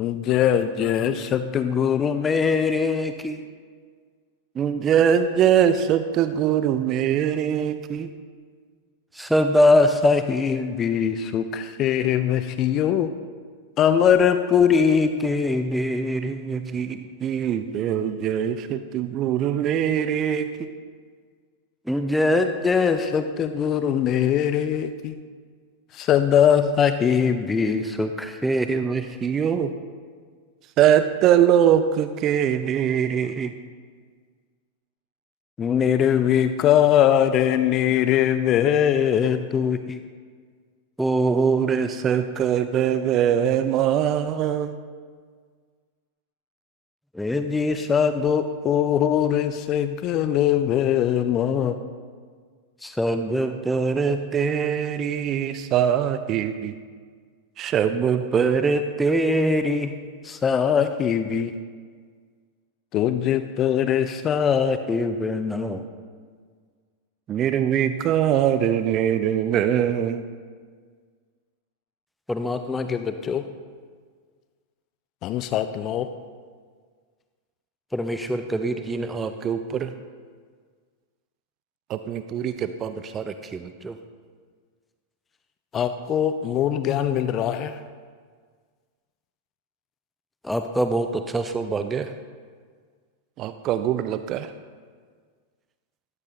जय जय सतगुरु मेरे की। जय जय सतगुरु मेरे की। सदा साहिबी सुख से वसियो अमरपुरी के डेरे की। जय जय सतगुरु मेरे की। जय जय सतगुरु मेरे की। सदा साहिबी सुख से वसियो सतलोक के डेरे। निर्विकार निर्भय तू ही और सकल वैमा। जी साधो और सकल वैमा। सब पर तेरी साहिबी। सब पर तेरी साहिबी। तुझ पर साहिब ना निर्विकार निर्भय। परमात्मा के बच्चों, हम आत्माओं, परमेश्वर कबीर जी ने आपके ऊपर अपनी पूरी कृपा बरसा रखी है। बच्चों, आपको मूल ज्ञान मिल रहा है। आपका बहुत अच्छा सौभाग्य है। आपका गुड लक है।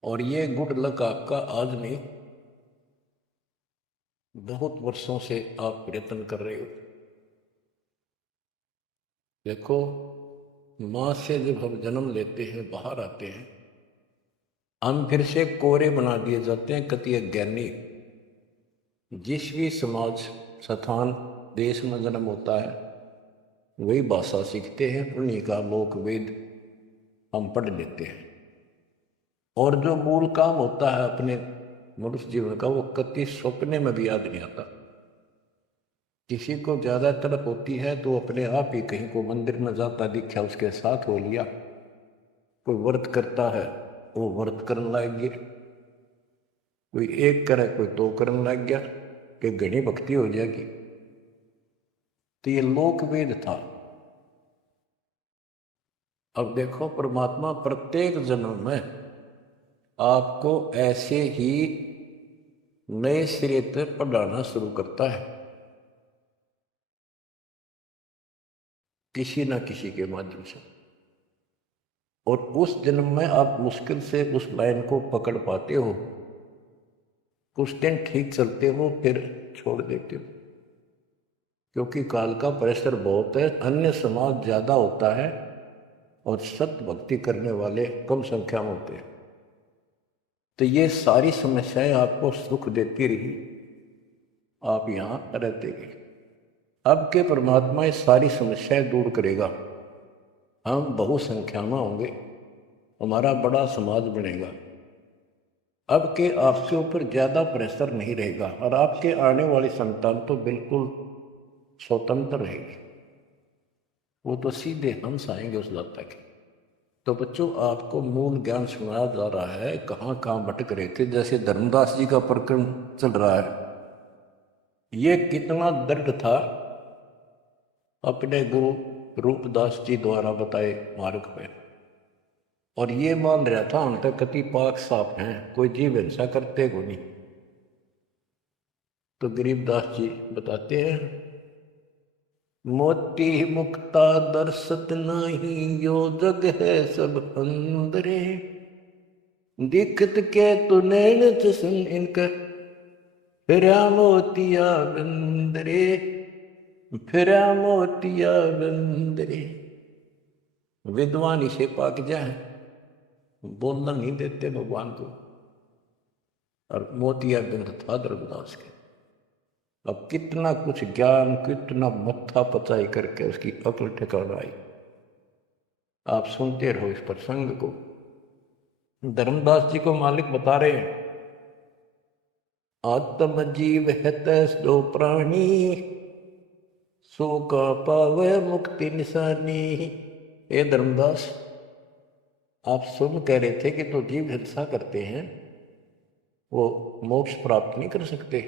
और ये गुड लक आपका आज नहीं, बहुत वर्षों से आप प्रयत्न कर रहे हो। देखो, माँ से जब हम जन्म लेते हैं, बाहर आते हैं, हम फिर से कोरे बना दिए जाते हैं, कति अज्ञानी। जिस भी समाज, स्थान, देश में जन्म होता है, वही भाषा सीखते हैं, उन्हीं का लोक वेद हम पढ़ लेते हैं। और जो मूल काम होता है अपने मनुष्य जीवन का, वो कति सपने में भी याद नहीं आता। किसी को ज्यादा तड़प होती है तो अपने आप ही कहीं को मंदिर में जाता दिखा, उसके साथ हो लिया। कोई व्रत करता है, वो व्रत करने लग गया। कोई एक करे, कोई दो करने लग गया कि घनी भक्ति हो जाएगी। तो ये लोक वेद था। अब देखो, परमात्मा प्रत्येक जन्म में आपको ऐसे ही नए सिरे से पढ़ाना शुरू करता है, किसी न किसी के माध्यम से। और उस जन्म में आप मुश्किल से उस लाइन को पकड़ पाते हो। कुछ दिन ठीक चलते हो, फिर छोड़ देते हो, क्योंकि काल का प्रेशर बहुत है। अन्य समाज ज्यादा होता है और सत्य भक्ति करने वाले कम संख्या में होते हैं। तो ये सारी समस्याएं आपको सुख देती रही, आप यहां रहते गए। अब के परमात्मा ये सारी समस्याएं दूर करेगा। हम बहुसंख्या में होंगे, हमारा बड़ा समाज बनेगा। अब के आपके ऊपर ज्यादा प्रेशर नहीं रहेगा और आपके आने वाली संतान तो बिल्कुल स्वतंत्र रहेगी। वो तो सीधे हंस आएंगे उस दाता के। तो बच्चों, आपको मूल ज्ञान सुनाया जा रहा है। कहाँ कहाँ भटक रहे थे, जैसे धर्मदास जी का प्रकरण चल रहा है। ये कितना दर्द था अपने गुरु रूपदास जी द्वारा बताए मार्ग पे। और ये मान रहा था हम तक कति पाक साफ हैं, कोई जीव हिंसा करते को नहीं। तो गरीबदास जी बताते हैं, मोती मुक्ता दर्शत नाही, यो जग है सब अंदरे। दिखत के तु नैन चसन इनका, फिरा मोतिया बंदरे। फिरा मोतिया बंदरे। विद्वान इसे पाक जाए, बोलना नहीं देते भगवान को। और मोतिया बिंद था धर्मदास के। अब कितना कुछ ज्ञान, कितना मत्था पचाई करके उसकी अकल ठिकाना आई। आप सुनते रहो इस प्रसंग को। धर्मदास जी को मालिक बता रहे हैं, आत्म जीव है तैसो प्राणी, सो का पावे मुक्ति निशानी। ये धर्मदास, आप सुन कह रहे थे कि तो जीव हिंसा करते हैं, वो मोक्ष प्राप्त नहीं कर सकते।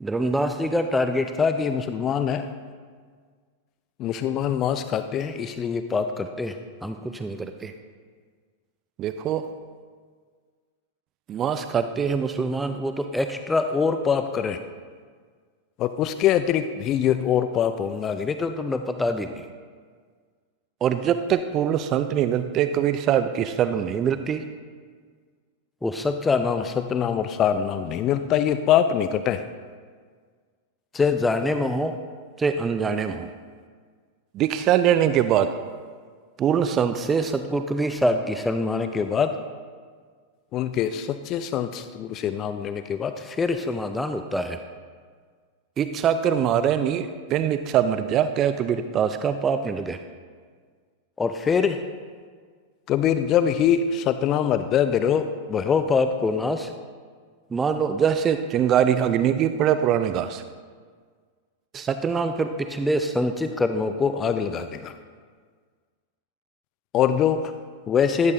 धर्मदास जी का टारगेट था कि ये मुसलमान है, मुसलमान मांस खाते हैं इसलिए ये पाप करते हैं, हम कुछ नहीं करते। देखो, मांस खाते हैं मुसलमान, वो तो एक्स्ट्रा और पाप करें, और उसके अतिरिक्त भी ये और पाप होंगे गिरे तो तुम्हें पता भी नहीं। और जब तक पूर्ण संत नहीं मिलते, कबीर साहब की शरण नहीं मिलती, वो सच्चा नाम, सतनाम और सार नाम नहीं मिलता, ये पाप नहीं कटे, चाहे जाने में हो चाहे अनजाने में हो। दीक्षा लेने के बाद, पूर्ण संत से सतगुरु कबीर साहब की शरण माने के बाद, उनके सच्चे संत सतगुरु से नाम लेने के बाद फिर समाधान होता है। इच्छा कर मारे नी बिन इच्छा मर जा, कह कबीर दास का पाप मिल गए। और फिर कबीर जब ही सतनाम हृदय धरो भयो पाप को नाश, मानो जैसे चिंगारी अग्नि की पड़े पुराने घास। सतनाम फिर पिछले संचित कर्मों को आग लगा देगा। और जो वैसे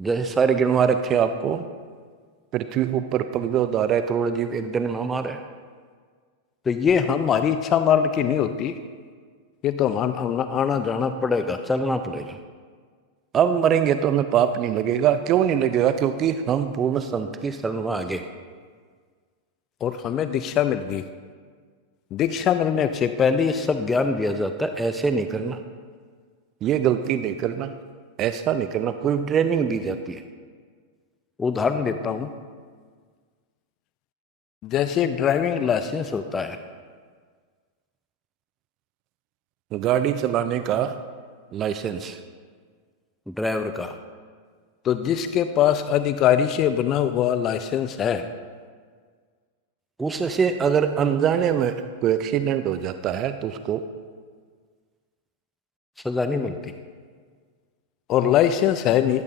जैसे सारे गिनवा रखे आपको, पृथ्वी ऊपर पगजो धारा करोड़ जीव एक दिन में हमारे, तो ये हमारी इच्छा मारने की नहीं होती, ये तो हमारा आना जाना पड़ेगा, चलना पड़ेगा। अब मरेंगे तो हमें पाप नहीं लगेगा। क्यों नहीं लगेगा? क्योंकि हम पूर्ण संत की शरण में आ गए और हमें दीक्षा मिल गई। दीक्षा मिलने से पहले ये सब ज्ञान दिया जाता है, ऐसे नहीं करना, ये गलती नहीं करना, ऐसा नहीं करना, कोई ट्रेनिंग दी जाती है। उदाहरण देता हूं, जैसे ड्राइविंग लाइसेंस होता है, गाड़ी चलाने का लाइसेंस ड्राइवर का, तो जिसके पास अधिकारी से बना हुआ लाइसेंस है, उससे अगर अनजाने में कोई एक्सीडेंट हो जाता है तो उसको सजा नहीं मिलती। और लाइसेंस है नहीं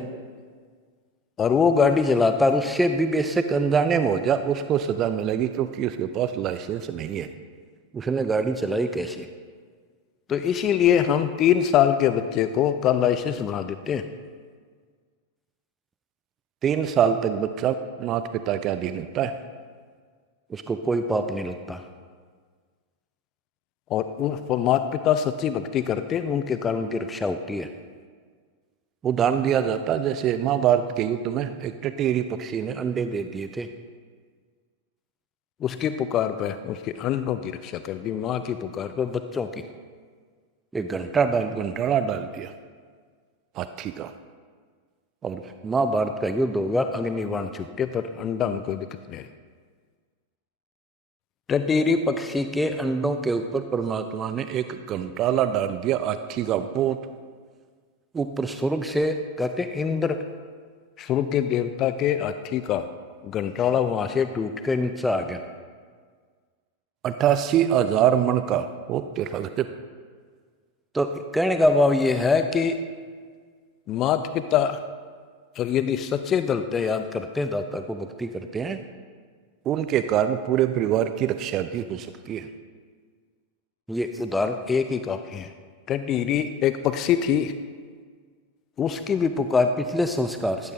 और वो गाड़ी चलाता और उससे भी बेशक अनजाने में हो जा, उसको सजा मिलेगी, क्योंकि उसके पास लाइसेंस नहीं है, उसने गाड़ी चलाई कैसे। तो इसीलिए हम 3 साल के बच्चे को का लाइसेंस बना देते हैं। 3 साल तक बच्चा माता पिता के अधीन होता है, उसको कोई पाप नहीं लगता। और उन माता पिता सच्ची भक्ति करते हैं, उनके कारण उनकी रक्षा होती है। उदाहरण दिया जाता है, जैसे महाभारत के युद्ध में एक टटेरी पक्षी ने अंडे दे दिए थे, उसकी पुकार पर उसके अंडों की रक्षा कर दी, माँ की पुकार पर बच्चों की। एक घंटाड़ा डाल दिया हाथी का, और महाभारत का युद्ध होगा, अग्निबाण छूटे पर अंडा में कोई दिक्कत नहीं। टटेरी पक्षी के अंडों के ऊपर परमात्मा ने एक घंटाला डाल दिया हाथी का, बहुत ऊपर स्वर्ग से, कहते इंद्र स्वर्ग के देवता के हाथी का घंटाला वहां से टूट के नीचे आ गया, 88,000 मन का, वो तेरा गजब। तो कहने का भाव ये है कि माता पिता और यदि सच्चे दिल से याद करते हैं, दाता को भक्ति करते हैं, उनके कारण पूरे परिवार की रक्षा भी हो सकती है। ये उदाहरण एक ही काफी है। टटीरी एक पक्षी थी, उसकी भी पुकार पिछले संस्कार से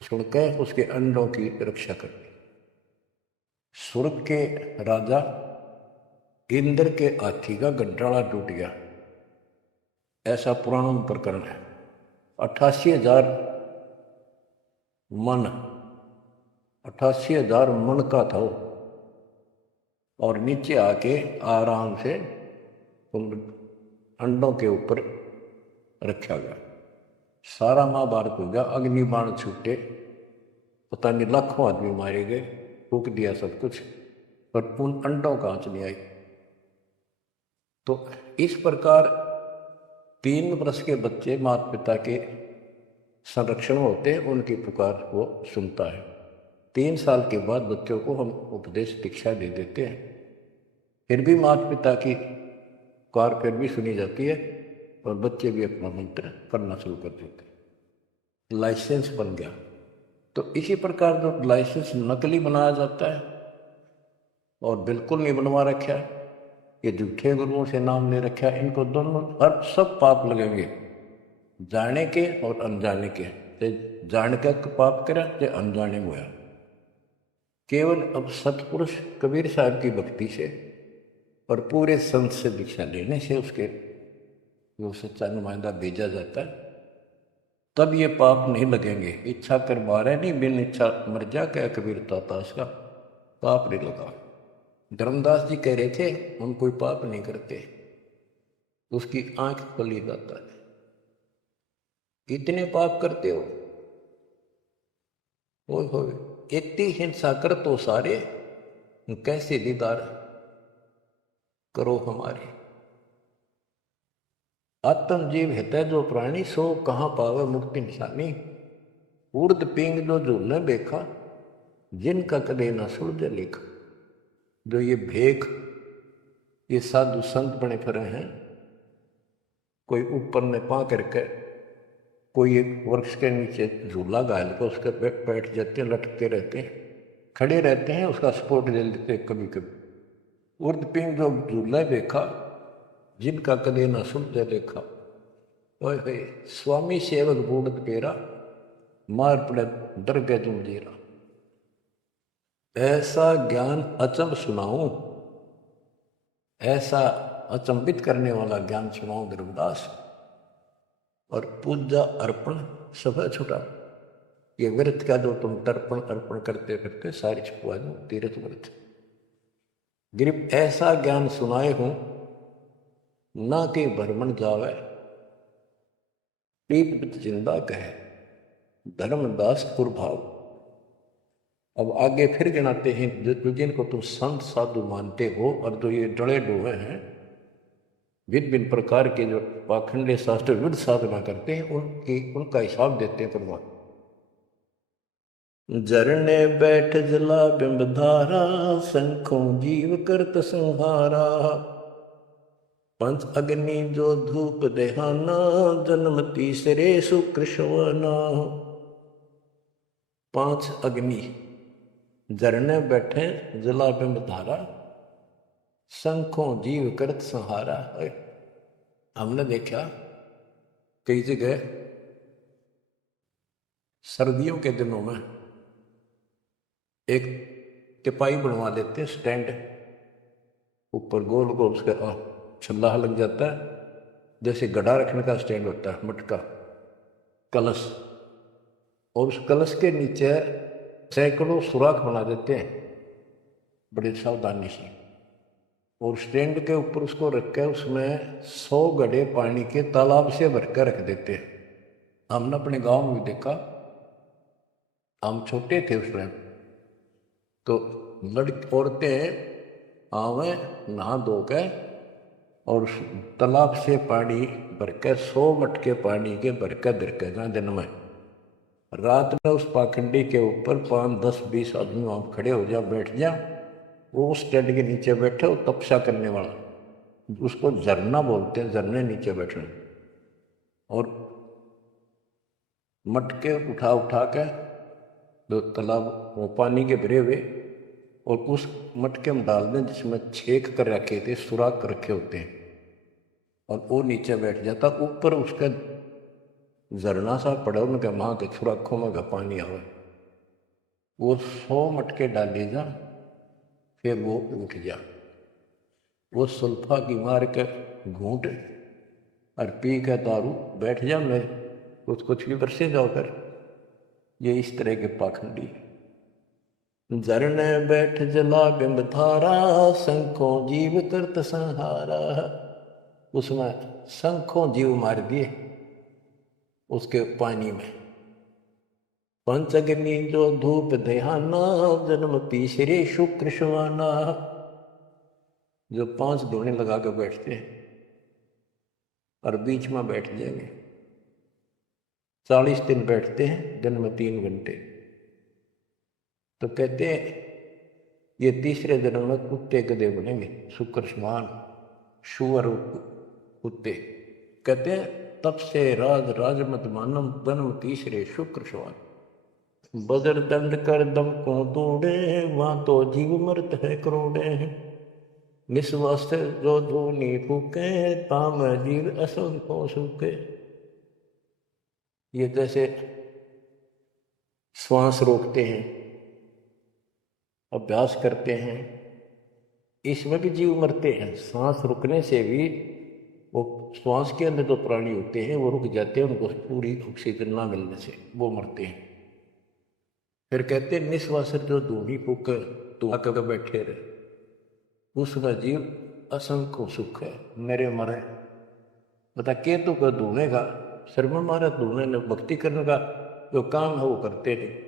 सुनकर उसके अंडों की रक्षा कर दी। स्वर्ग के राजा इंद्र के हाथी का घंटाड़ा टूट गया, ऐसा पुराण प्रकरण है। 88,000 मन, 88,000 मन का था वो, और नीचे आके आराम से उन अंडों के ऊपर रखा गया। सारा महाभारत हो गया, अग्निबाण छूटे, पता नहीं लाखों आदमी मारे गए, फूक दिया सब कुछ, पर उन अंडों का आंच नहीं आई। तो इस प्रकार 3 वर्ष के बच्चे माता पिता के संरक्षण होते हैं, उनकी पुकार वो सुनता है। 3 साल के बाद बच्चों को हम उपदेश दीक्षा दे देते हैं, फिर भी माता पिता की पुकार फिर भी सुनी जाती है और बच्चे भी अपना मंत्र करना शुरू कर देते हैं। लाइसेंस बन गया। तो इसी प्रकार जो लाइसेंस नकली बनाया जाता है और बिल्कुल नहीं बनवा रखा है, ये झूठे गुरुओं से नाम ले रखा है, इनको दोनों हर सब पाप लगेंगे, जाने के और अनजाने के। जान के पाप करा चाहे अनजाने में हुआ। केवल अब सतपुरुष कबीर साहब की भक्ति से और पूरे संत से दीक्षा लेने से उसके जो सच्चा नुमाइंदा भेजा जाता है, तब ये पाप नहीं लगेंगे। इच्छा कर मारे नहीं, बिन इच्छा मर जा, क्या कबीर ताता इसका पाप नहीं लगा। धर्मदास जी कह रहे थे हम कोई पाप नहीं करते, उसकी आंख खुली जाता है। इतने पाप करते हो, इतनी हिंसा कर तो सारे, कैसे दीदार करो हमारे। आत्म जीव हितै जो प्राणी, सो कहाँ पावे मुक्ति निशानी। उर्द पिंग जो झूलने देखा, जिनका कदे न सुलझे लेखा। जो ये भेख, ये साधु संत बने फिरे हैं, कोई ऊपर ने पा करके कोई एक वृक्ष के नीचे झूला गाल के उसके बैठ जाते हैं, लटकते रहते हैं, खड़े रहते हैं, उसका सपोर्ट ले लेते हैं कभी कभी। उर्द पिंग जो झूला देखा, जिनका कदे न सुलझे लेखा। ओए स्वामी सेवक बूढ़ पेरा, मार पड़े डर गए जंजीरा। ऐसा ज्ञान अचंब सुनाऊं, ऐसा अचंबित करने वाला ज्ञान सुनाऊं धर्मदास, और पूजा अर्पण सब छुटा। ये व्रत का जो तुम तर्पण अर्पण करते करते सारी छुपवा दो, तीर्थ व्रत। गिरिप ऐसा ज्ञान सुनाए हूं, ना कि भ्रमण जावे, पीप जिंदा कहे धर्मदास कुरभाव। अब आगे फिर गिनाते हैं जिनको तुम संत साधु मानते हो, और जो ये डड़े डोहे हैं, भिन्न भिन्न प्रकार के जो पाखंडे शास्त्र विरुद्ध साधना करते हैं, उनका हिसाब देते हैं परमात्मा। झरने बैठ जला बिंबधारा, शंखों जीव करत संहारा। पंच अग्नि जो धूप देहाना, जन्म तीसरे सुकृष्णवना। 5 अग्नि झरने बैठे जला बिंब धारा, शंखों जीव करत संहारा। हमने देखा कई जगह सर्दियों के दिनों में एक टिपाई बनवा देते हैं, स्टैंड ऊपर गोल गोल उसका छल्ला लग जाता है, जैसे गड्ढा रखने का स्टैंड होता है, मटका कलश, और उस कलश के नीचे सैकड़ों सुराख बना देते हैं बड़ी सावधानी से, और स्टैंड के ऊपर उसको रख के उसमें 100 गड्ढे पानी के तालाब से भर कर रख देते हैं। हमने अपने गांव में देखा, हम छोटे थे उस टाइम, तो लड़की औरतें आवे नहा धो के और तालाब से पानी भर के 100 मटके पानी के भर के धर के दिन में, रात में उस पाखंडी के ऊपर 5, 10, 20 आदमी वहां खड़े हो जा, बैठ जा, वो उस टेंट के नीचे बैठे, वो तपस्या करने वाला, उसको झरना बोलते हैं, झरने नीचे बैठने, और मटके उठा उठा के जो तालाब वो पानी के भरे हुए, और उस मटके में डाल दें जिसमें छेक कर रखे थे, सुराख कर रखे होते हैं, और वो नीचे बैठ जाता, ऊपर उसका झरना सा पड़ा, उनके माँ के सुराखों में पानी आवे, वो 100 मटके डाले जा, फिर वो उठ जा, वो सुल्फा की मार के घूंट और पी के दारू बैठ जा, मैं कुछ भी बरसे जाओ कर। ये इस तरह के पाखंडी। झरने बैठ जला बिंब धारा, शंखों जीव करत संहारा। उसमें शंखों जीव मार दिए उसके पानी में। पंचअग्नि जो धूप देहाना, जन्म तीसरे शुक्र शवाना। जो 5 धोने लगा कर बैठते हैं और बीच में बैठ जाएंगे, 40 दिन बैठते हैं, दिन में 3 घंटे, तो कहते हैं ये तीसरे जन्म में कुत्ते गधे बनेंगे, शुक्र समान शुअर कुत्ते। कहते हैं तब से राज मत मानम, जन्म तीसरे शुक्र समान। बजर दंड कर दम को तोड़े, वहां तो जीव मरत है करोड़े। निस्वास्थ जो धूनी फूके, ताम जीव असंग को सूखे। ये जैसे श्वास रोकते हैं, अभ्यास करते हैं, इसमें भी जीव मरते हैं। सांस रुकने से भी, वो श्वास के अंदर जो प्राणी होते हैं वो रुक जाते हैं, उनको पूरी ऑक्सीजन ना मिलने से वो मरते हैं। फिर कहते हैं निश्वास जो धूनी फूक तू आकर बैठे रहे, उसमें जीव असंख्य सुख है। मेरे मरे बता के तू का धूने का शर्म मारा, धूने ने भक्ति करने का जो काम है वो करते नहीं।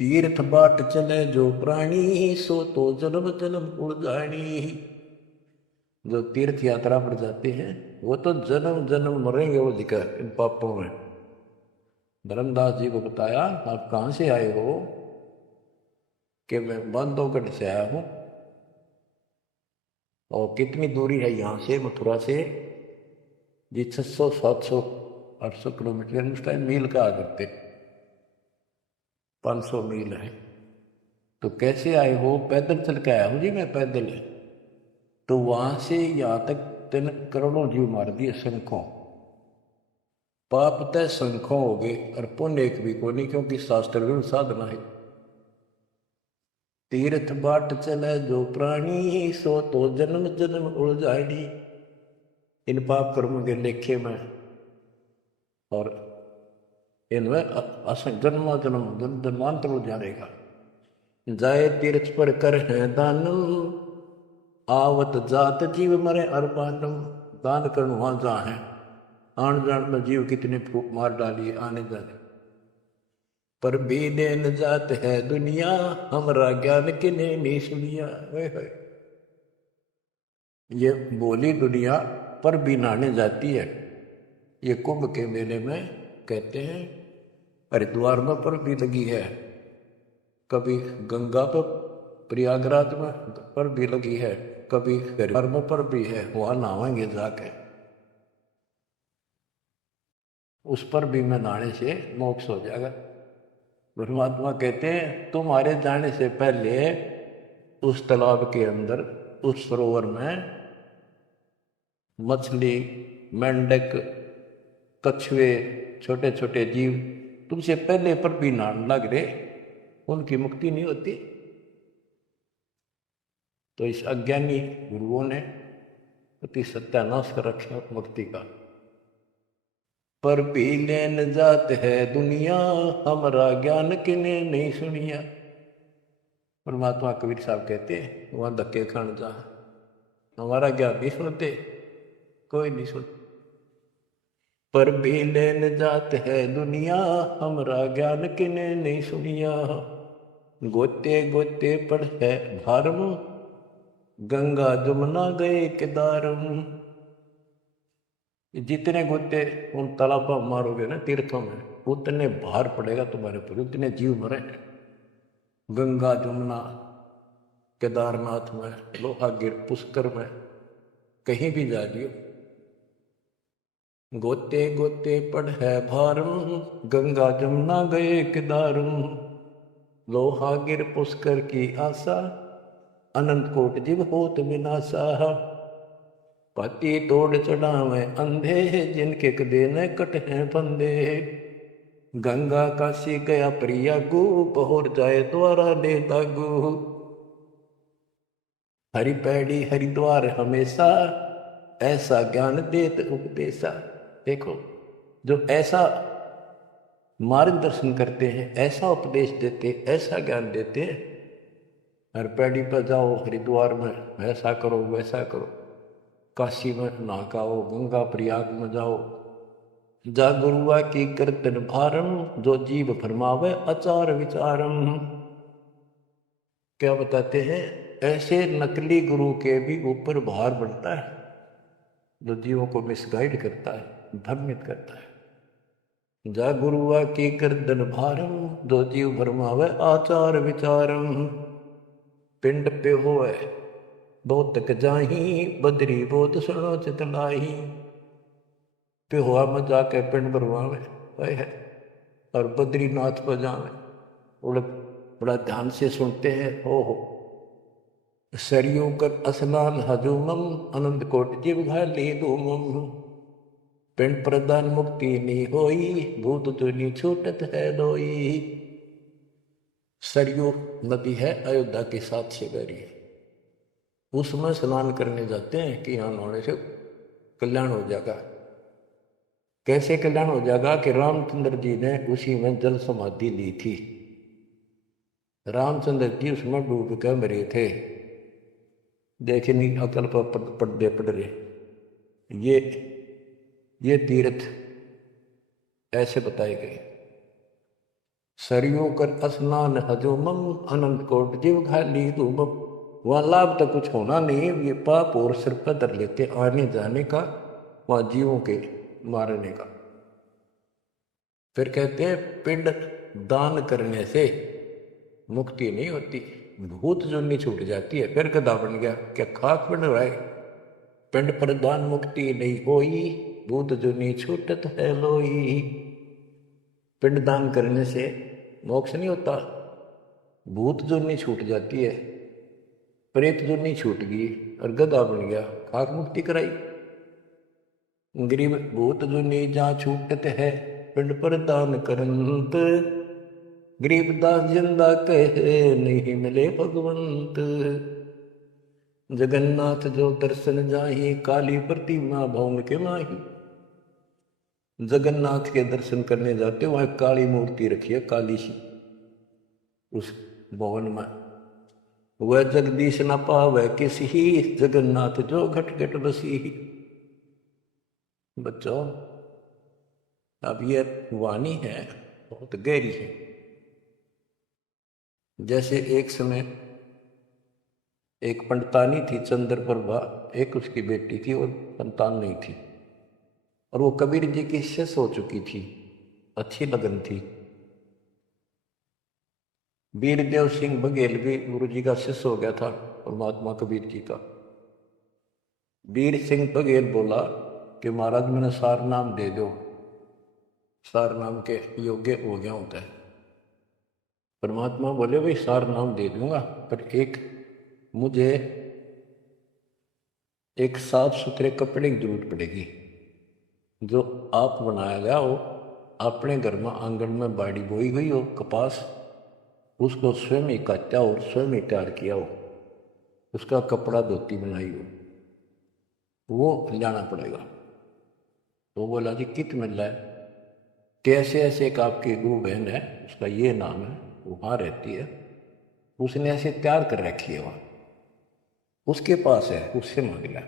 तीर्थ बाट चले जो प्राणी, सो तो जन्म जन्म उड़ जानी। जो तीर्थ यात्रा पर जाते हैं वो तो जन्म जन्म मरेंगे, वो लिखा इन पापों में। धर्मदास जी को बताया आप कहाँ से आए हो, कि मैं बांधवगढ़ से आया हूँ। और कितनी दूरी है यहाँ से, मथुरा से जी? 600 700 800 किलोमीटर, उस टाइम मील का आ करते, 500 मील है। तो कैसे आए हो? पैदल चल के आया हूँ जी मैं, पैदल। तो वहां से यहाँ तक 3 करोड़ों जीव मार दिए, संखों। पाप तय संखों हो गए और पुण्य एक भी को नहीं, क्योंकि शास्त्र गुण साधना है। तीर्थ बाट चले जो प्राणी, सो तो जन्म जन्म उड़ जाएगी। इन पाप कर्मों के लेखे में और इनमें जन्मा जन्म जन्मांतर उड़ जाएगा। जाए तीर्थ पर कर है दानम, आवत जात जीव मरे अरबानम। दान करना वहां जहाँ है, आन जान में जीव कितने फूक मार डालिए आने जाने। पर बीने न जात है दुनिया, हमरा ज्ञान किने नहीं सुनिया। ये बोली दुनिया पर भी नहाने जाती है। ये कुंभ के मेले में कहते हैं हरिद्वार में पर भी लगी है, कभी गंगा पर प्रयागराज में पर भी लगी है, कभी हरिद्वार में पर भी है। वहां नहाएंगे जाके, उस पर भी में नहाने से मोक्ष हो जाएगा। परमात्मा कहते हैं तुम्हारे जाने से पहले उस तालाब के अंदर, उस सरोवर में मछली, मेंढक, कछुए, छोटे छोटे जीव तुमसे पहले पर भी नहाने लग रहे, उनकी मुक्ति नहीं होती। तो इस अज्ञानी गुरुओं ने अति सत्यानाश कर रखा मुक्ति का। पर भी लेन जात है दुनिया, हमारा ज्ञान किने नहीं सुनिया। परमात्मा कबीर साहब कहते हैं वहां धक्के खान जा, हमारा ज्ञान नहीं सुनते, कोई नहीं सुन। पर भी लेन जात है दुनिया, हमारा ज्ञान किने नहीं सुनिया। गोते गोते पड़ है भारम, गंगा जमुना गए केदारम। जितने गोते उन तालाबों मारोगे ना तीर्थों में, उतने भार पड़ेगा तुम्हारे ऊपर, उतने जीव मरे। गंगा जमुना, केदारनाथ में, लोहागिर, पुष्कर में, कहीं भी जा लियो। गोते गोते पड़ है भारम, गंगा जमुना गए केदारम। लोहागिर पुष्कर की आशा, अनंत कोट जीव होत विनाशा। पति तोड़ चढ़ावे अंधे, जिनके कदे न कट हैं फंदे। गंगा काशी गया प्रियागु, पहुर जाए द्वारा ले दागु। हरि पैड़ी हरिद्वार हमेशा, ऐसा ज्ञान देत उपदेशा। देखो जो ऐसा मार्गदर्शन करते हैं, ऐसा उपदेश देते, ऐसा ज्ञान देते हैं। हर पैड़ी पर जाओ, हरिद्वार में ऐसा करो वैसा करो, काशी में नहाओ, गंगा प्रयाग में जाओ। जा गुरुआ की कीर्तन भारम, जो जीव फरमावे आचार विचारम। क्या बताते हैं, ऐसे नकली गुरु के भी ऊपर भार बढ़ता है, जो जीवों को मिसगाइड करता है, भ्रमित करता है। जा गुरुआ की कीर्तन भारम, जो जीव फरमावे आचार विचारम। पिंड पे होए बहुत जाही, बदरी बहुत सुनो चितलाई। पेहुआ में जाके पिंड भरवावे है और बद्रीनाथ पर जावे, बड़ा बड़ा ध्यान से सुनते हैं। हो सरयू कर स्नान हजूमम, अनंत कोट जीव घाली धूमम। पिंड प्रदान मुक्ति नी होई, भूत तुनि छूटत है दोई। सरयू नदी है, अयोध्या के साथ से बह रही है। उसमें स्नान करने जाते हैं कि यहाँ नहाने से कल्याण हो जाएगा। कैसे कल्याण हो जाएगा कि रामचंद्र जी ने उसी में जल समाधि ली थी। रामचंद्र जी उसमें डूब कर मरे थे। देखे नहीं अकल पर पर्दे पड़ रहे। ये ये तीर्थ ऐसे बताए गए। सरयू कर स्नान हजो मम अनंत कोट जीव खाली धूम। वहां लाभ तो कुछ होना नहीं, ये पाप और सिर पर धर लेते आने जाने का, वहां जीवों के मारने का। फिर कहते हैं पिंड दान करने से मुक्ति नहीं होती, भूत जोनी छूट जाती है। फिर गधा बन गया, क्या खाक बन रहा है। पिंड पर दान मुक्ति नहीं होई, भूत जोनी छूटत है लोई। पिंड दान करने से मोक्ष नहीं होता, भूत जोनी छूट जाती है, प्रेत जोनी छूट गई और गधा बन गया, खाक मुक्ति कराई। गरीब भूत जोनी जहाँ छूटत है, पिंड पर दान करंत। गरीबदास जिंदा कहे नहीं मिले भगवंत। जगन्नाथ जो दर्शन जाहि, काली प्रतिमा भवन के माही। जगन्नाथ के दर्शन करने जाते वहां काली मूर्ति रखी है, काली सी उस भवन में। वह जगदीश न पावै किसी, जगन्नाथ जो घट घट बसी। बच्चों अब ये वाणी है बहुत गहरी है। जैसे एक समय एक पंडितानी थी चंद्रप्रभा, एक उसकी बेटी थी और संतान नहीं थी, और वो कबीर जी की शिष्य हो चुकी थी, अच्छी लगन थी। वीरदेव सिंह बघेल भी गुरु जी का शिष्य हो गया था, और महात्मा कबीर जी का। वीर सिंह बघेल बोला कि महाराज मैंने सार नाम दे दो, सार नाम के योग्य हो गया होता है। परमात्मा बोले भाई सार नाम दे दूंगा, पर एक मुझे एक साफ सुथरे कपड़े की जरूरत पड़ेगी, जो आप बनाया गया हो, अपने घर में आंगन में बाड़ी बोई गई हो कपास, उसको स्वयं ही काटा और स्वयं ही तैयार किया हो, उसका कपड़ा धोती बनाई हो, वो लाना पड़ेगा। तो बोला जी कित मिल रहा है। तो ऐसे ऐसे एक आपकी गुरु बहन है, उसका ये नाम है, वो वहाँ रहती है, उसने ऐसे तैयार कर रखी है, वहाँ उसके पास है, उससे मांग लिया।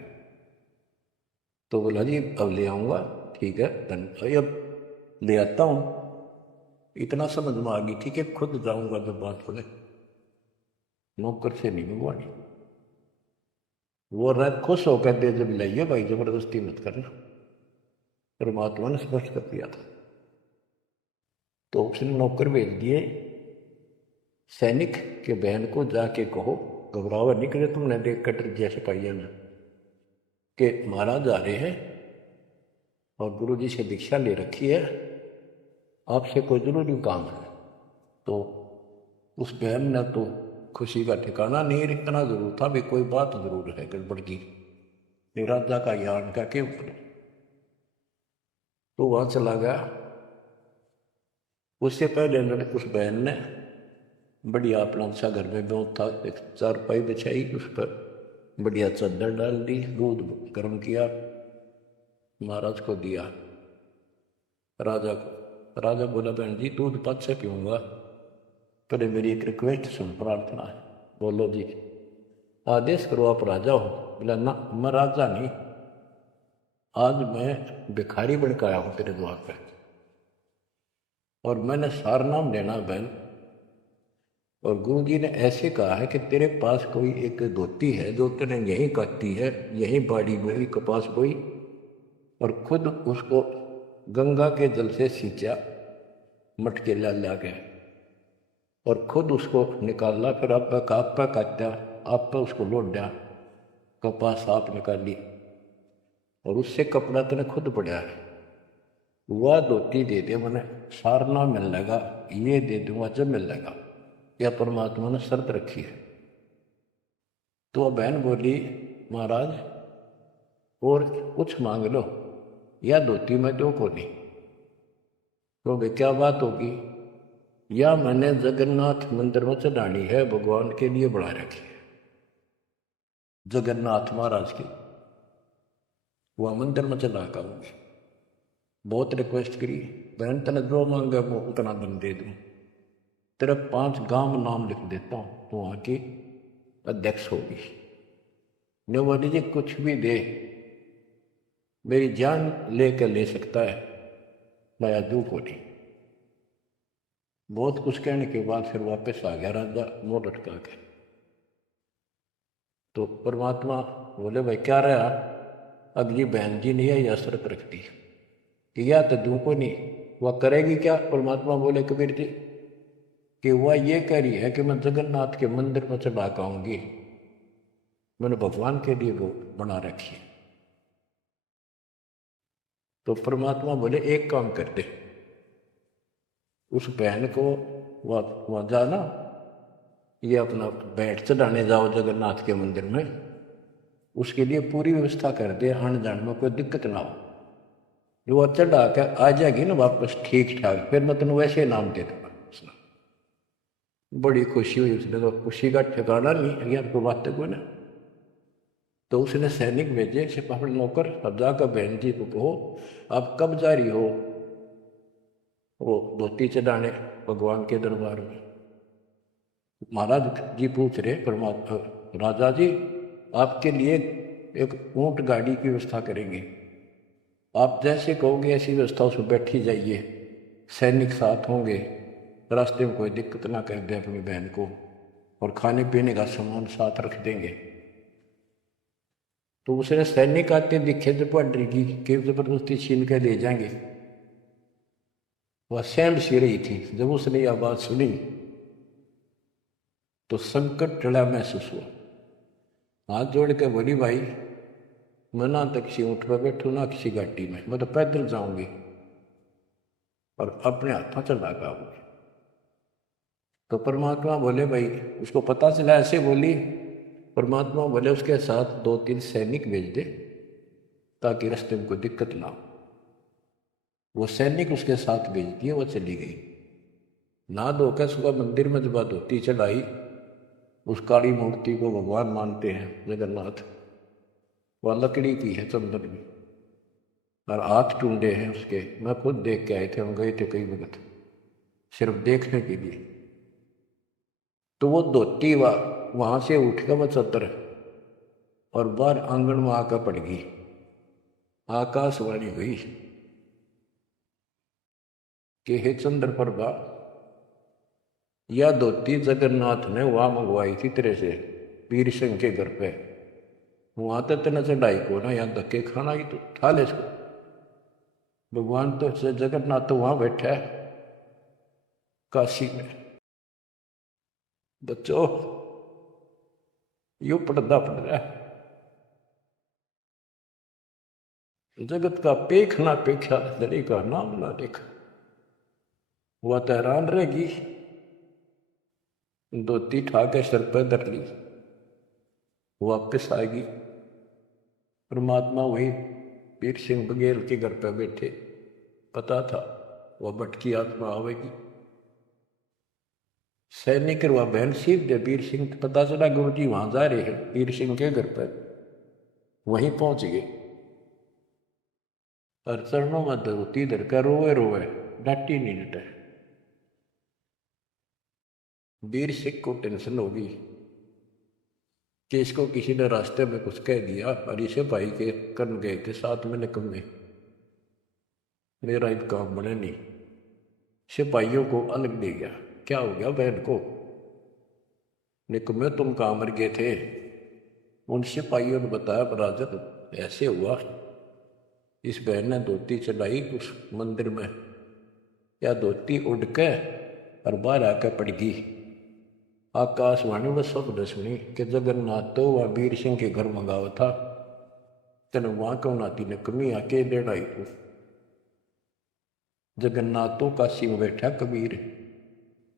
तो बोला जी अब ले आऊँगा, ठीक है भाई अब ले आता हूँ। इतना समझ में आ गई थी कि खुद जाऊँगा जब बात बोले, नौकर से नहीं मंगवानी। वो रात खुश होकर दे जब लाइए भाई, जबरदस्ती मत करना, परमात्मा ने स्पष्ट कर दिया था। तो उसने नौकर भेज दिए सैनिक के बहन को, जाके कहो घबरावा नहीं करे तुमने देख कटर जैसे पाइया ना, कि महाराज आ रहे हैं और गुरु जी से दीक्षा ले रखी है, आपसे कोई जरूरी काम है। तो उस बहन ने तो खुशी का ठिकाना नहीं रखना जरूर था, भी कोई बात जरूर है गड़बड़ की, राजा का यान का के ऊपर। तो वहां चला गया। उससे पहले उस बहन ने बढ़िया अपना अच्छा घर में बहुत था, एक चारपाई बिछाई, उस पर बढ़िया चादर डाल दी, दूध गर्म किया, महाराज को दिया, राजा को। राजा बोला बहन जी दूध पद से पीऊँगा, पहले मेरी एक रिक्वेस्ट सुन, प्रार्थना है। बोलो जी। आदेश करो, आप राजा हो। बोला ना मैं राजा नहीं, आज मैं भिखारी बन के आया हूँ तेरे द्वार पे, और मैंने सार नाम लेना बहन, और गुरु जी ने ऐसे कहा है कि तेरे पास कोई एक धोती है जो तेने यहीं काटी है, यहीं बाड़ी बोई, कपास बोई, और खुद उसको गंगा के जल से सींचा, मटके ला के, और खुद उसको निकाला, फिर आप पे काटा, आप पे उसको लौट दिया, कपास आप निकाली, और उससे कपड़ा तेने खुद पड़ा है, वह धोती दे दे, मैंने सारना मिल लगा, ये दे दूंगा जब मिल लगा। यह परमात्मा ने शर्त रखी है। तो वह बहन बोली महाराज और कुछ मांग लो, या धोती में दो को नहीं। तो भाई क्या बात होगी, या मैंने जगन्नाथ मंदिर में चढ़ानी है, भगवान के लिए बढ़ा रखी है। जगन्नाथ महाराज की, वह मंदिर में चला कर बहुत रिक्वेस्ट करी, बहन तने जो मांगे वो उतना धन दे दूँ, तेरा 5 गांव में नाम लिख देता हूँ, तो वहाँ की अध्यक्ष होगी। नोबडी जी कुछ भी दे, मेरी जान लेकर ले सकता है, मैं अजू को नहीं। बहुत कुछ कहने के बाद फिर वापस आ गया राजा मुंह लटका के। तो परमात्मा बोले भाई क्या रहा, अगली बहन जी ने यह शर्त रख दी कि या तो दूँ को नहीं, वह करेगी क्या। परमात्मा बोले कबीर जी कि वह ये कह रही है कि मैं जगन्नाथ के मंदिर में चढ़ा के आऊंगी, मैंने भगवान के लिए वो बना रखी है। तो परमात्मा बोले एक काम करते, उस बहन को वहाँ जाना, ये अपना बैठ चढ़ाने जाओ जगन्नाथ के मंदिर में, उसके लिए पूरी व्यवस्था कर दे, आने जाने में कोई दिक्कत ना हो। जो वह चढ़ा कर आ जाएगी ना वापस ठीक ठाक, फिर मैं तुम्हें वैसे नाम दे दूंगा। बड़ी खुशी हुई उसने, तो खुशी का ठिकाना नहीं है आपको बातें को ना। तो उसने सैनिक भेजे, सिपाही नौकर, अब जाकर बहन जी को कहो आप कब जा रही हो वो धोती चढ़ाने भगवान के दरबार में। महाराज जी पूछ रहे परमात्मा, राजा जी आपके लिए एक ऊंट गाड़ी की व्यवस्था करेंगे, आप जैसे कहोगे ऐसी व्यवस्था उसमें बैठी जाइए, सैनिक साथ होंगे, रास्ते में कोई दिक्कत ना कर दे अपनी बहन को, और खाने पीने का सामान साथ रख देंगे। तो उसने सैनिक आते दिखे तो पाड्री जी के जबरदस्ती छीन के ले जाएंगे। वह सहम सी रही थी, जब उसने यह बात सुनी तो संकट टला महसूस हुआ। हाथ जोड़ के बोली भाई मैं ना तो किसी ऊँट पर बैठू ना किसी गाड़ी में, मैं तो पैदल जाऊंगी और अपने हाथों चला के आऊंगी। तो परमात्मा बोले भाई, उसको पता चला ऐसे बोली, परमात्मा बोले उसके साथ 2-3 सैनिक भेज दे ताकि रास्ते में कोई दिक्कत ना हो। वो सैनिक उसके साथ भेज दिए, वो चली गई। ना धोकर सुबह मंदिर में जब धोती चढ़ाई, उस काली मूर्ति को भगवान मानते हैं जगन्नाथ, वह लकड़ी की है, चंदन की, और हाथ टूंडे हैं उसके। मैं खुद देख के आए थे, हम गए थे कई वक्त सिर्फ देखने के लिए। तो वो धोती वहां से उठ कर वह चतर और बाहर आंगन में आकर पड़ गई। आकाशवाणी हुई कि हे चंद्र प्रभा, यह धोती जगन्नाथ ने वहां मंगवाई थी तेरे से वीर सिंह के घर पे, वहां तक तेना चढ़ाई को ना, यहाँ धक्के खाना ही तो उठा ले इसको। भगवान तो जगन्नाथ तो वहां बैठा है काशी में। बच्चों यू पर्दा पड़ रहा है, जगत का पेख ना पेखा, दरी का नाम ना देखा। वह तो हैरान रहेगी, धोती ठाके सर पर धर ली, वापिस आएगी। परमात्मा वही वीर सिंह बघेल के घर पर बैठे, पता था वह भटकी आत्मा आवेगी। सैनिक वह बहन सीख दे वीर सिंह, पता चला गुरु जी वहां जा रहे हैं वीर सिंह के घर पर, वहीं पहुंच गए और चरणों में धोती धरकर रोए रोए, डांटी नहीं डटे। वीर सिंह को टेंशन होगी कि इसको किसी ने रास्ते में कुछ कह दिया, और इसे भाई के कर्म गए थे साथ में निकम्मे, मेरा एक काम बने नहीं। सिपाहियों को अलग दे गया, क्या हो गया बहन को, निकम्मे तुम कहाँ मर गए थे। उन सिपाहियों ने बताया राजन ऐसे हुआ, इस बहन ने धोती चढ़ाई उस मंदिर में, या धोती उड़ के और बाहर आकर पड़ गई। आकाशवाणी में शब्द सुनी कि जगन्नाथ तो वह वीर सिंह के घर मंगावा था, तेन वहां क्यों नाती ने कमी आके डेढ़ाई को। जगन्नाथ तो काशी में बैठा कबीर,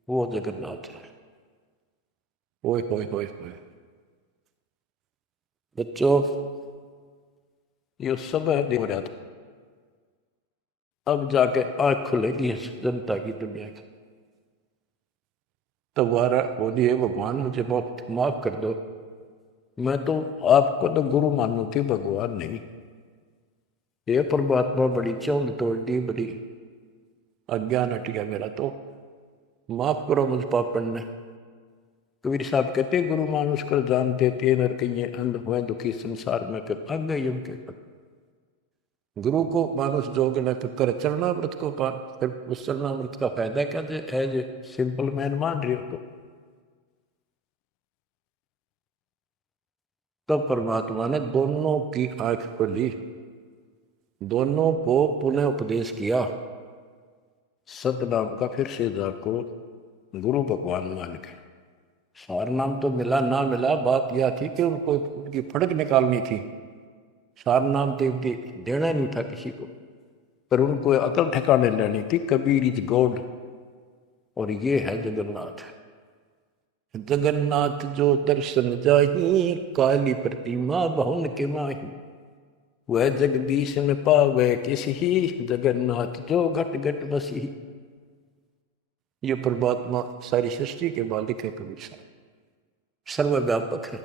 वो जगन्नाथ है। ओए होए होए होए बच्चों, ये सब हो रहा था, अब जाके आंख खुलेगी जनता की, दुनिया की। तो वारा बोलिए भगवान मुझे बहुत माफ कर दो, मैं तो आपको तो गुरु मानू थी, भगवान नहीं। ये परमात्मा बड़ी चौंध तोड़ दी, बड़ी अज्ञान हट गया मेरा, तो माफ करो मुझ पापन ने। कबीर साहब कहते गुरु मानुष कर जानते थे नर कहिए अंध हुए दुखी संसार में कर अग गई उनके पर। गुरु को मानुष जोग न कर चरणामृत को पान, फिर उस चरणामृत का फायदा क्या दे? एज ए सिंपल मैन मान रही हो तब परमात्मा ने दोनों की आंख खोली, दोनों को पुनः उपदेश किया। सतनाम का फिर से जाको गुरु भगवान मान के। सार नाम तो मिला ना मिला, बात यह थी कि उनको उनकी फड़क निकालनी थी। सार नाम देना नहीं था किसी को, पर उनको अकल ठिकाने लेनी थी। कबीर इज गॉड और ये है जगन्नाथ। जगन्नाथ जो दर्शन जाही, काली प्रतिमा बहुन के माही। वह जगदीश में पावे किसी, जगन्नाथ जो घट घट बसी। ये परमात्मा सारी सृष्टि के मालिक है कबीर साहब, सर्वव्यापक है।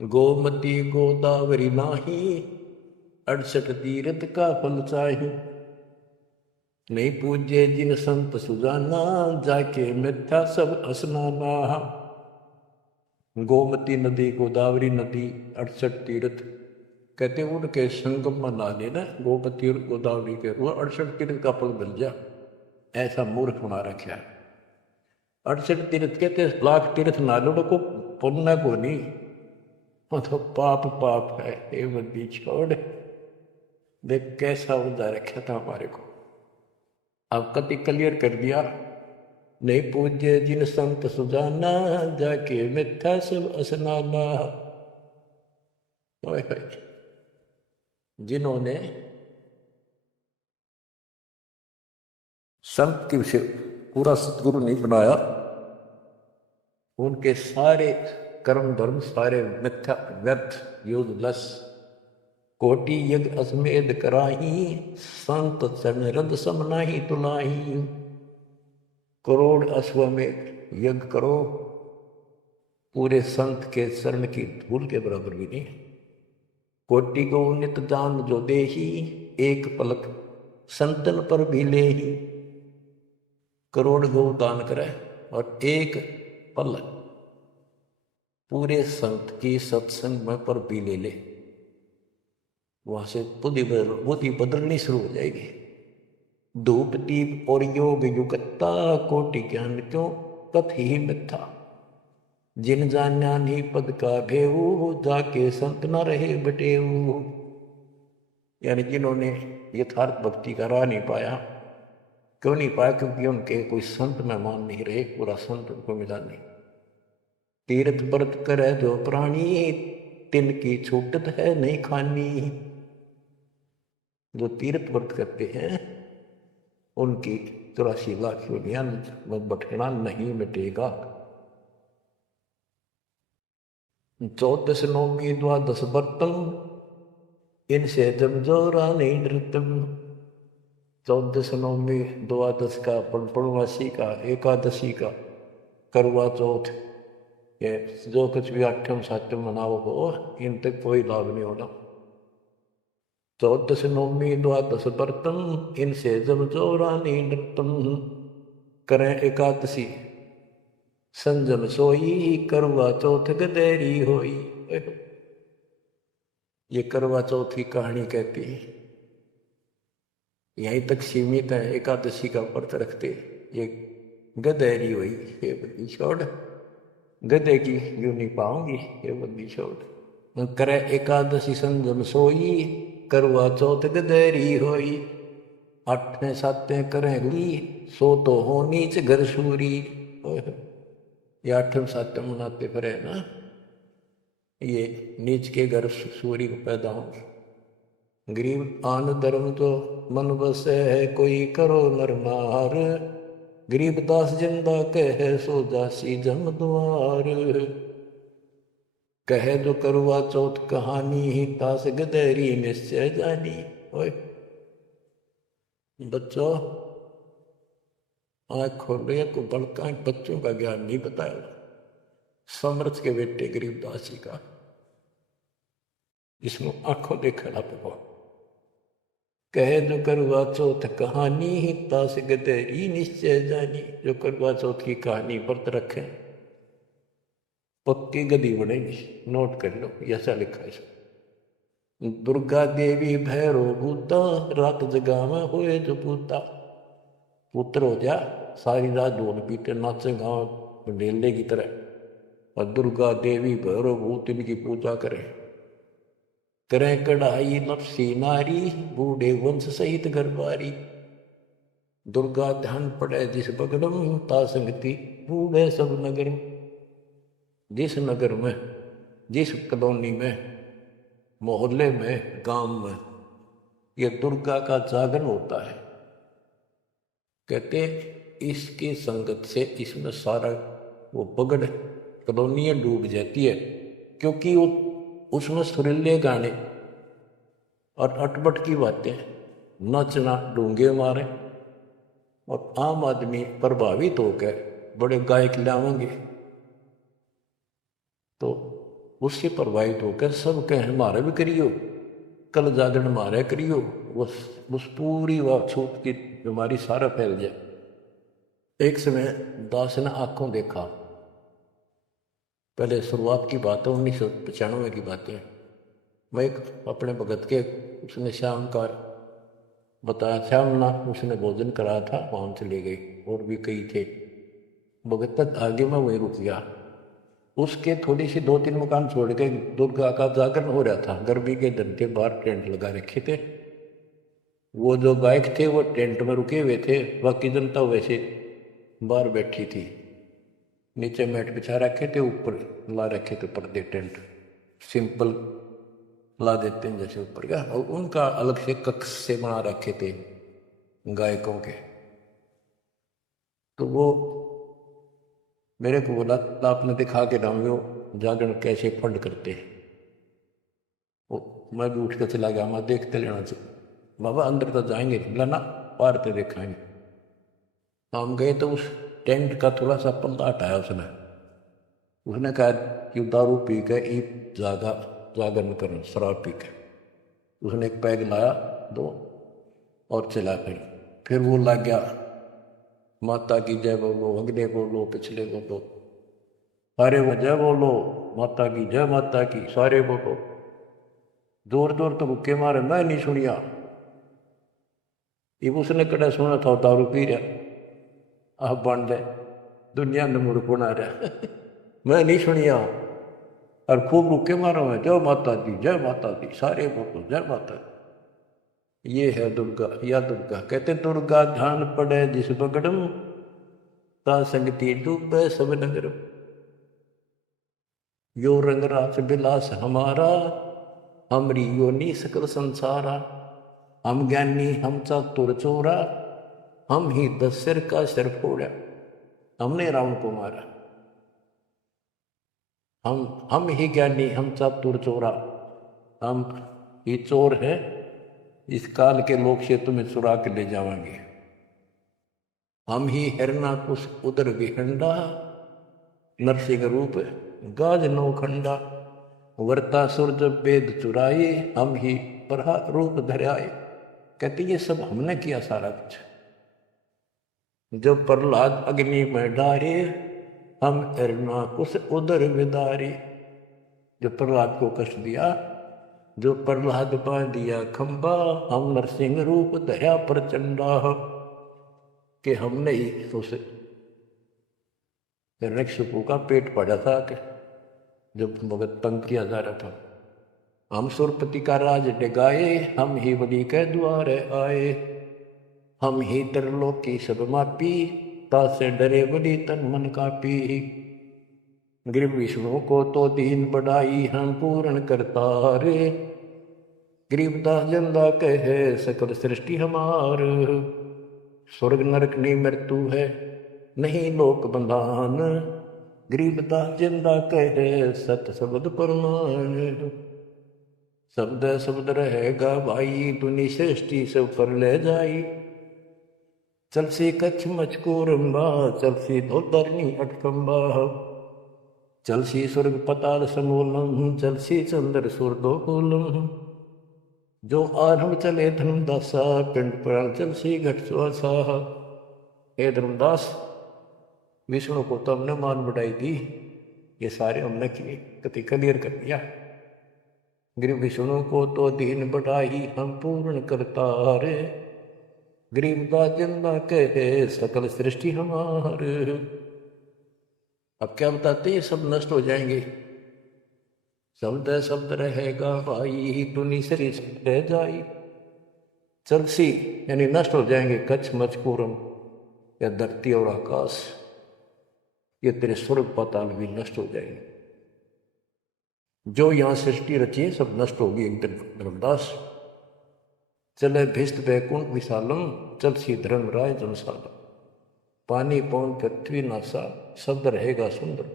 गोमती गोदावरी नाही, 68 तीर्थ का फल चाही। नहीं पूजे जिन संत सुजाना, जाके मिथ्या सब स्नाना। गोमती नदी, गोदावरी नदी, 68 तीर्थ कहते उनके संगम में नहा लेना, गोमती और गोदावरी के, वो 68 तीर्थ का फल मिल जा। ऐसा मूर्ख बना रखा है। 68 तीर्थ कहते लाख तीर्थ ना लो को पुण्य को नहीं, वो तो पाप पाप है। ये बंदी छोड़, देख कैसा उदा रखा था हमारे को। अब कति क्लियर कर दिया। नहीं पूज्य जिन संत सुजाना, जाके मिथ्या सब स्नाना। जिन्होंने संत की से पूरा सतगुरु नहीं बनाया, उनके सारे कर्म धर्म सारे मिथ्या व्यर्थ यूजलेस। कोटि यज्ञ अस्मेद कराही, संत चरण रद सम नाही तुलाही। करोड़ अश्वमेध यज्ञ करो, पूरे संत के चरण की धूल के बराबर भी नहीं। कोटि गो नित दान जो देही, एक पलक संतन पर भी ले ही। करोड़ गौ दान करे और एक पल पूरे संत की सत्संग में पर भी ले ले, वहां से बुद्धि बदलनी शुरू हो जाएगी। धूप दीप और योग युगता, कोटि ज्ञान क्यों कथ ही मिथ्या। जिन जान्या ही पद का भेऊ, जाके संत न रहे बटेऊ। यानी जिन्होंने यथार्थ भक्ति का राह नहीं पाया। क्यों नहीं पाया? क्योंकि उनके कोई संत मेहमान नहीं रहे, पूरा संत उनको मिला नहीं। तीर्थ व्रत करे जो प्राणी, तिनकी छूटत है नहीं खानी। जो तीर्थ व्रत करते हैं उनकी 84 लाख योनियां में भटकना नहीं मिटेगा। 14 नौमी द्वादश बर्तन, इनसे जमजोरा नहीं नृतम। 14 नौमी द्वादश का, पूर्णमासी का, एकादशी का, करवा चौथ, ये जो कुछ भी आठम सातम मनाओ हो, इन तक कोई लाभ नहीं होना। 14 नौमी द्वादश बर्तन, इनसे जमजोरा नहीं नृतम। करें एकादशी संजम सोई, करवा चौथ गदेरी होई। ये करवा चौथ की कहानी कहती है, यहीं तक सीमित है। एकादशी का व्रत रखते ये गदेरी हुई, ये बंदी छोड़, गधे की यूं नहीं पाऊंगी, ये बंदी छोड़। करे एकादशी संजम सोई, करवा चौथ गदेरी होई। 8 7 करें ली, सो तो हो नीच घर सूरी। ये 8 7 मनाते फिरे ना, ये नीच के घर सूरी को पैदा हो। गरीब आन धर्म तो मन बसे है, कोई करो नर नार। गरीब दास जिंदा कहे, सो जासी जम द्वार। कहे जो करवा चौथ कहानी, ही तास गदेरी निश्चय जानी। ओए बच्चों, आँख खोल रहे को बड़का बच्चों का ज्ञान नहीं बताया। समर्थ के बेटे गरीबदास जी का, जिसमें आंखों देखा पे कहे जो करवा चौथ कहानी ही तास गदेरी निश्चय जानी। जो करवा चौथ की कहानी व्रत रखे पक्की गदी बनेगी, नोट कर लो, ऐसा लिखा है। दुर्गा देवी भैरो भूता रात जगा में हुए जो पूता। पुत्र हो जा, सारी रात ढोल पीटे नाचे गाँव ढेले की तरह, और दुर्गा देवी भैरो भूत इनकी पूजा करें। करें कढ़ाई लपसी नारी बूढ़े वंश सहित गरबारी। दुर्गा ध्यान पड़े जिस बगड़म ता संगति बूढ़े सब नगर। जिस नगर में, जिस कॉलोनी में, मोहल्ले में, गांव में ये दुर्गा का जागरण होता है, कहते इसकी संगत से इसमें सारा वो बगड़ कॉलोनियाँ डूब जाती है, क्योंकि वो उसमें सुरीले गाने और अटपट की बातें, नचना, डूंगे मारे, और आम आदमी प्रभावित होकर बड़े गायक लाएंगे, तो उससे प्रभावित होकर सब कहें हमारा भी करियो, कल जागरण हमारा करियो, उस पूरी वह छूट की बीमारी सारा फैल जाए। एक समय दास ने आंखों देखा, पहले शुरुआत की बात है, 1995 की बात है। मैं एक अपने भगत के, उसने शाम का बताया, शाम ना उसने भोजन कराया था, वहाँ चले गई, और भी कई थे। भगत तक आगे मैं वहीं रुक गया। उसके थोड़ी सी 2-3 मकान छोड़ के दुर्गा का जागरण हो रहा था। गर्मी के दिन थे, बाहर टेंट लगा रखे थे। वो जो गायक थे वो टेंट में रुके हुए थे, बाकी जनता वैसे बाहर बैठी थी। नीचे मैट बिछा रखे थे, ऊपर ला रखे थे पर्दे, टेंट सिंपल ला देते हैं जैसे ऊपर का, और उनका अलग से कक्ष से बना रखे थे गायकों के। तो वो मेरे को बोला, आपने दिखा के डालो जागरण कैसे फंड करते हैं। वो मैं भी उठ कर चला गया, मैं देखते लेना चाहिए बाबा, अंदर तो जाएंगे, बोला ना पार तो देखाएंगे। हम गए तो उस टेंट का थोड़ा सा पल्ला हटाया उसने कहा कि दारू पी के ईद जागरण करना, शराब पी के। उसने एक पैग लाया 2 और चला, फिर वो लग गया, माता की जय बोलो, अगले बोलो, पिछले बोलो, सारे वो जय बोलो, माता की जय, माता की, सारे बोलो, जोर जोर तो भुक्के मारे, मैं नहीं सुनिया। ये उसने कड़ा सुना था, दारू पी रहा, आप बन दे दुनिया ने मूर्ख बना रहा मैं नहीं सुनिया, और खूब रुके मारो मैं, जय माता दी, जय माता दी, सारे बोलो जय माता दी। ये है दुर्गा, या दुर्गा। कहते दुर्गा ध्यान पड़े जिस बगड़म ता संगति डूबे सब नगर। यो रंग रास विलास हमारा, हमरी योनि सकल संसारा। हम ज्ञानी हम चातुर चोरा, हम ही 10 सिर का सिर फोड़ा। हमने रावण को मारा, हम ही ज्ञानी हम चातुर चोरा, हम ही चोर है, इस काल के लोग से तुम्हें चुरा के ले जाएंगे। हम ही हिरना कुश उदर विखंडा, नरसिंह रूप गाज नौखंडा। वर्ता सुर जब वेद चुराए, हम ही प्रहा रूप धराए। कहते ये सब हमने किया सारा कुछ। जब प्रहलाद अग्नि में डारे, हम हिरना कुश उदर विदारे। जो प्रहलाद को कष्ट दिया, जो प्रहलाद बांध दिया खंबा, हम नरसिंह रूप दया प्रचंडा। कि हमने ही उस हिरण्यकशिपु का पेट पड़ा था कि जब भगत तंग किया जा रहा था। हम सुरपति का राज डिगाए, हम ही बलि के द्वार आए। हम ही त्रिलोक की सब मापी, तासे डरे बलि तन मन कापी। गृह विष्णु को तो दीन बढ़ाई, हम पूर्ण करता रे। गरीबदास जिंदा कहे सकल सृष्टि हमार। स्वर्ग नरक नहीं मृत्यु है, नहीं लोक बंधान। गरीबदास जिंदा कहे सत शब्द प्रमाण। शब्द शब्द रहेगा भाई, दुनि सृष्टि सब पर ले जाई। चल सी कच्छ मचको रंबा, चल सी धोधरनी अटकंबा। चलसी स्वर्ग पताल समूलम, चलसी चंद्र सूर्योकुलम। जो आरंभ चले धर्मदासा, पिंड प्राण चलसी घट सुआसा। हे धर्मदास, विष्णु को तो हमने मान बढ़ाई दी, ये सारे हमने किए, कति क्लियर कर दिया। गिर विष्णु को तो दीन बढ़ाई, हम पूर्ण करतार। गरीबदास जिंदा कहे सकल सृष्टि हमार। अब क्या बताते, ये सब नष्ट हो जाएंगे। शब्द शब्द रहेगा भाई, टुनी सरी रह जाई। चलसी यानी नष्ट हो जाएंगे, कच्छ मचपूरम या धरती और आकाश, ये तेरे स्वर्ग पाताल भी नष्ट हो जाएंगे। जो यहां सृष्टि रची है सब नष्ट होगी एक दिन। धर्मदास चले भिष्ट वैकुंठ विशालम, चल सी धर्मराय जनसालम। पानी पौन पृथ्वी नासा, शब्द रहेगा सुंदर।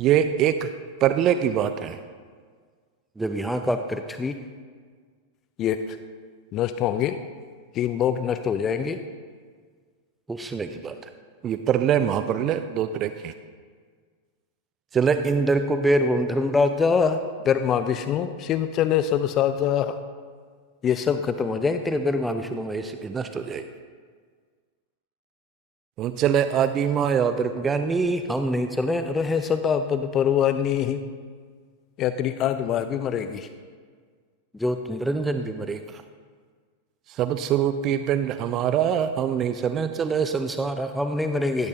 ये एक परले की बात है, जब यहाँ का पृथ्वी ये नष्ट होंगे, 3 लोक नष्ट हो जाएंगे, उस समय की बात है। ये प्रलय महाप्रलय 2 तरह के। चले इंद्र कुबेर ओम धर्मराजा, ब्रह्मा विष्णु शिव चले सब साजा। ये सब खत्म हो जाएंगे, तेरे ब्रह्मा विष्णु महेश भी नष्ट हो जाएंगे। हम चले आदि माया ब्रह्मज्ञानी, हम नहीं चले रहे सदा पद परवानी। या तेरी आत्मा भी मरेगी, ज्योत निरंजन भी मरेगा। शब्द स्वरूपी पिंड हमारा, हम नहीं चले संसार। हम नहीं मरेंगे,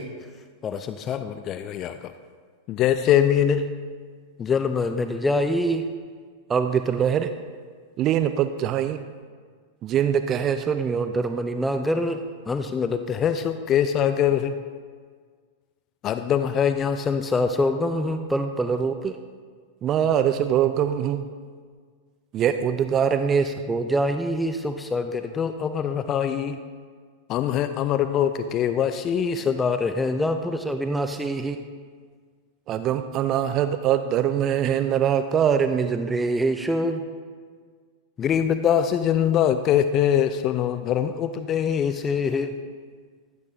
सारा संसार मर जाएगा यहाँ का। जैसे मीन जल में मिल जाई, अवगित लहर लीन पद जाई। जिंद कहे सुनियो धर्मनि नागर, हंस मिलत है सुख के सागर। हरदम है यहाँ संसा सोगम, पल पल रूप मारस भोगम। यह उद्गार नेस हो जाई, सुख सागर जो अमर रहाई। हम हैं अमर लोक के वासी, सदा रहेगा पुरुष अविनाशी। अगम अनाहद अधर्म है निराकार निज नरेश। गरीबदास जिंदा कहे सुनो धर्म उपदेश।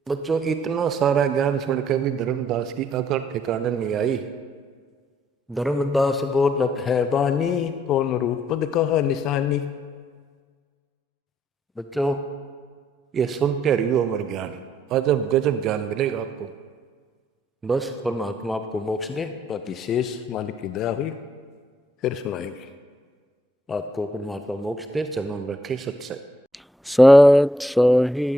बच्चों, इतना सारा ज्ञान सुनकर भी धर्मदास की अकल ठिकाने नहीं आई। धर्मदास बोलत है बानी, कौन रूप पद कहा निशानी। बच्चों, ये सुनते रहियो अमर ज्ञान, अजब गजब ज्ञान मिलेगा आपको। बस परमात्मा आपको मोक्ष दे, बाकी शेष मालिक की दया हुई फिर सुनाएंगे। आपको परमात्मा मोक्ष दे, चरणों में रखे। सत्संग सत सही।